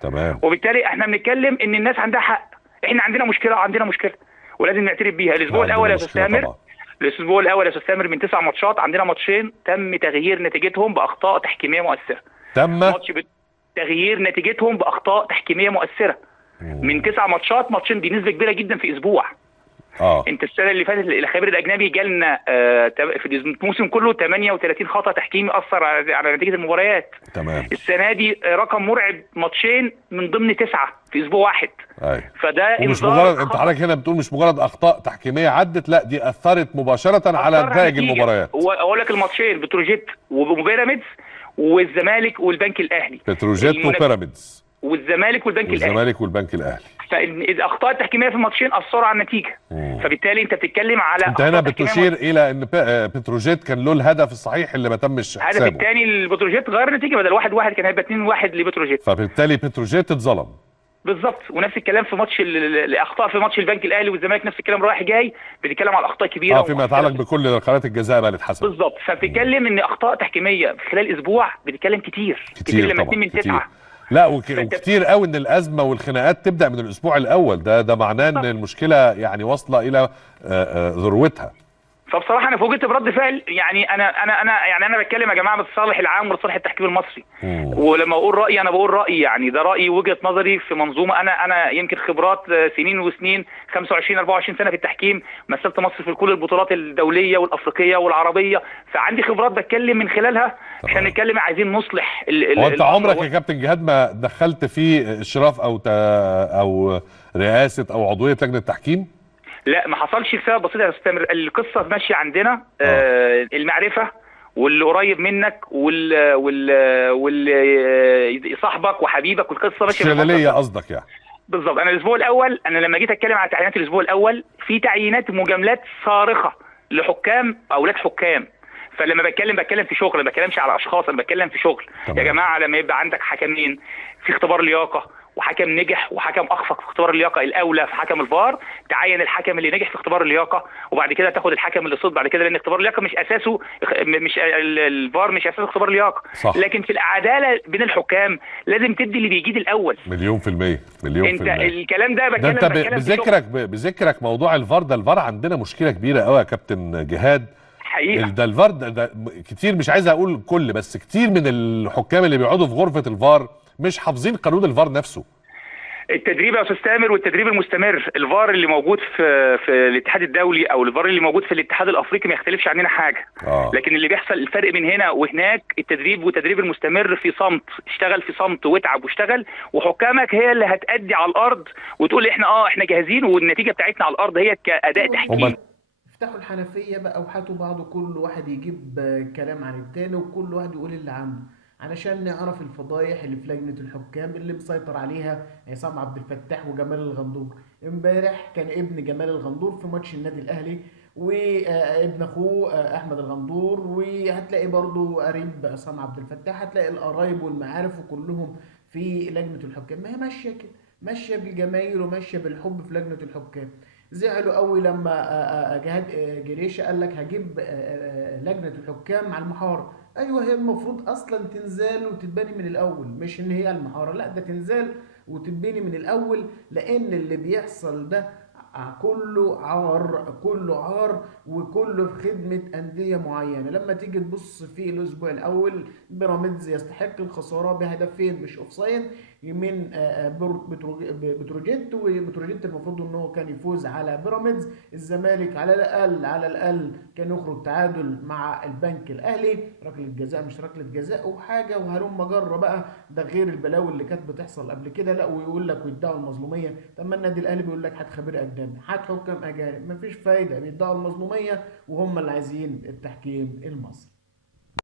تمام. وبالتالي احنا بنتكلم ان الناس عندها حق، احنا عندنا مشكله وعندنا مشكله ولازم نعترف بيها. الاسبوع عندنا الاول يا استاذ مشكله سامر، طبعا. الاسبوع الاول يا استاذ سامر من 9 ماتشات عندنا ماتشين تم تغيير نتيجتهم باخطاء تحكيميه مؤثره. تم تغيير نتيجتهم باخطاء تحكيميه مؤثره. من 9 ماتشات ماتشين، دي نسبه كبيره جدا في اسبوع. انت السنه اللي فاتت الخبير الاجنبي جالنا في الموسم كله 38 خطا تحكيمي اثر على نتيجه المباريات. تمام. السنه دي رقم مرعب، ماتشين من ضمن 9 في اسبوع واحد. ايوه. فده ومش مجرد، انت حضرتك هنا بتقول مش مجرد اخطاء تحكيميه عدت، لا دي اثرت مباشره على نتائج المباريات. واقول لك الماتشين بتروجيت وبيراميدز والزمالك والبنك الاهلي. بتروجيت وبيراميدز والزمالك والبنك الاهلي. فالاخطاء التحكيميه في الماتشين اثروا على النتيجه. فبالتالي انت بتتكلم على انت هنا بتشير الى ان بتروجيت كان له الهدف الصحيح اللي ما تمش حسابه. الهدف الثاني لبتروجيت غير النتيجه، بدل 1-1 كان هيبقى 2-1 لبتروجيت. فبالتالي بتروجيت اتظلم. بالظبط. ونفس الكلام في ماتش الاخطاء في ماتش البنك الاهلي والزمالك، نفس الكلام رايح جاي، بتتكلم على اخطاء كبيره فيما يتعلق بكل ركلات الجزاء بقى اللي اتحسبت. بالظبط. فبتتكلم ان اخطاء تحكيميه في خلال اسبوع، بتتكلم كتير لما 2 من 9. لا وكتير قوي ان الازمه والخناقات تبدا من الاسبوع الاول، ده معناه ان المشكله يعني واصله الى ذروتها. فبصراحه انا فوجئت برد فعل، يعني انا بتكلم يا جماعه بالصالح العام ولصالح التحكيم المصري. ولما اقول رايي انا بقول رايي، يعني ده رايي وجهه نظري في منظومه. انا يمكن خبرات سنين وسنين، 25 24 سنه في التحكيم، مثلت مصر في كل البطولات الدوليه والافريقيه والعربيه، فعندي خبرات بتكلم من خلالها عشان نتكلم عايزين نصلح. هو انت عمرك يا كابتن جهاد ما دخلت في اشراف او رئاسه او عضويه لجنه التحكيم؟ لا، ما حصلش لسبب بسيط يا استاذ تامر. القصه ماشيه عندنا المعرفه واللي قريب منك واللي صاحبك وحبيبك، والقصه ماشيه الشلاليه قصدك يعني. بالظبط. انا الاسبوع الاول، انا لما جيت اتكلم على تعيينات الاسبوع الاول، في تعيينات مجاملات صارخه لحكام اولاد حكام. فلما بتكلم في شغل، ما بتكلمش على اشخاص، انا بتكلم في شغل. يا جماعه لما يبقى عندك حكمين في اختبار لياقه، وحكم نجح وحكم اخفق في اختبار اللياقه، الاولى في حكم الفار تعين الحكم اللي نجح في اختبار اللياقه، وبعد كده تاخد الحكم اللي صد بعد كده، لان اختبار اللياقه مش اساسه، مش الفار مش اساسه اختبار اللياقه. صح. لكن في العداله بين الحكام لازم تدي اللي بيجيد الاول. مليون في المية. انت الكلام ده بتكلم انت بذكرك موضوع الفار ده، الفار عندنا مشكله كبيره قوي يا كابتن جهاد حقيقة. ده الفار ده كتير، مش عايز اقول كل، بس كتير من الحكام اللي بيقعدوا في غرفه الفار مش حافظين قانون الفار نفسه. التدريب يا استاذ تامر والتدريب المستمر، الفار اللي موجود في الاتحاد الدولي او الفار اللي موجود في الاتحاد الافريقي ما يختلفش عننا حاجه. لكن اللي بيحصل الفرق من هنا وهناك التدريب، والتدريب المستمر في صمت، اشتغل في صمت واتعب واشتغل، وحكامك هي اللي هتأدي على الارض وتقول احنا جاهزين، والنتيجه بتاعتنا على الارض هي كاداء تحكيم. افتحوا الحنفيه بقى وهاتوا بعض، كل واحد يجيب كلام عن التاني وكل واحد يقول اللي عنده، علشان نعرف الفضايح اللي في لجنة الحكام اللي مسيطر عليها عصام عبد الفتاح وجمال الغندور. امبارح كان ابن جمال الغندور في ماتش النادي الاهلي، وابن اخوه احمد الغندور، وهتلاقي برضو قريب عصام عبد الفتاح، هتلاقي القرايب والمعارف وكلهم في لجنة الحكام. ما هي ماشية كده، ماشية بالجماهير وماشية بالحب في لجنة الحكام. زعلوا قوي لما جهاد جريشة قال لك هجيب لجنة الحكام على المحارة. ايوه، هي المفروض اصلا تنزل وتتبني من الاول، مش ان هي المحاره، لا ده تنزل وتتبني من الاول، لان اللي بيحصل ده كله عار، كله عار، وكله في خدمه انديه معينه. لما تيجي تبص في الاسبوع الاول، بيراميدز يستحق الخساره بهدفين مش اوفسايد من بتروجيت، وبتروجيت المفروض ان هو كان يفوز على بيراميدز. الزمالك على الاقل كان يخرج تعادل مع البنك الاهلي، ركله جزاء مش ركله جزاء وحاجه وهلم مجره بقى، ده غير البلاوي اللي كانت بتحصل قبل كده. لا ويقول لك ويدعوا المظلوميه. طب ما النادي الاهلي بيقول لك هات خبير اجنبي، هات حكام اجانب، مفيش فايده، بيدعوا المظلوميه وهم اللي عايزين التحكيم المصري.